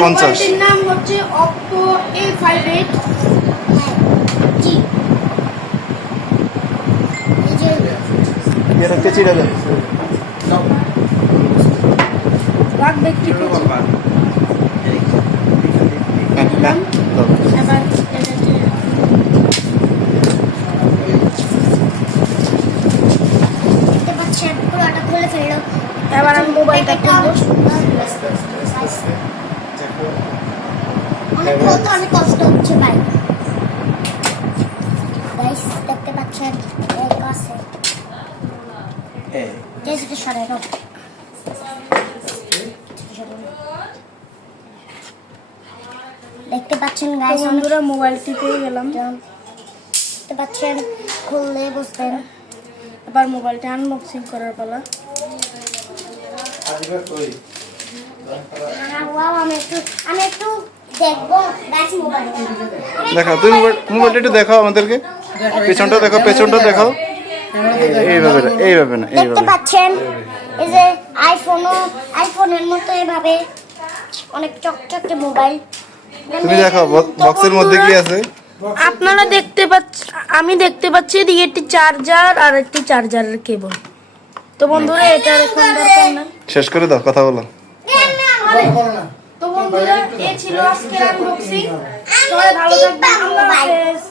মোবাইলটির নাম হচ্ছে Oppo A58 জি। এই যে এটা কেচিটা দেন রাখবে কি করব দিলাম এবার দেখতে পাচ্ছেন পুরোটা খুলে ফেললো। এবার আমি মোবাইলটা খুলবো। অনেক কষ্ট হচ্ছে ভাই। গাইস দেখতে পাচ্ছেন এই কাছে যেটা সরে দাও। দেখতে পাচ্ছেন গাইস বন্ধুরা মোবাইলটি পেয়ে গেলাম। দেখতে পাচ্ছেন খুললে বুঝবেন। এবার মোবাইলটা আনবক্সিং করার পালা। আমি একটু দেখবো গাইস মোবাইলটা। দেখাও তুমি মোবাইলটা একটু দেখাও আমাদেরকে। পেছনটা দেখাও এইভাবে না দেখতে পাচ্ছেন এই যে আইফোনের মতো এভাবে অনেক চকচকে মোবাইল। তুমি দেখাও বক্সের মধ্যে কি আছে। আপনারা দেখতে পাচ্ছেন, আমি দেখতে পাচ্ছি এদিকে একটি চার্জার আর একটি চার্জারের কেবল। তো বন্ধুরা এটা এখন দরকার না, শেষ করে দাও, কথা বলো। তো বন্ধুরা এই ছিল আজকের আনবক্সিং। সবাই ভালো থাকবেন, আল্লাহ হাফেজ।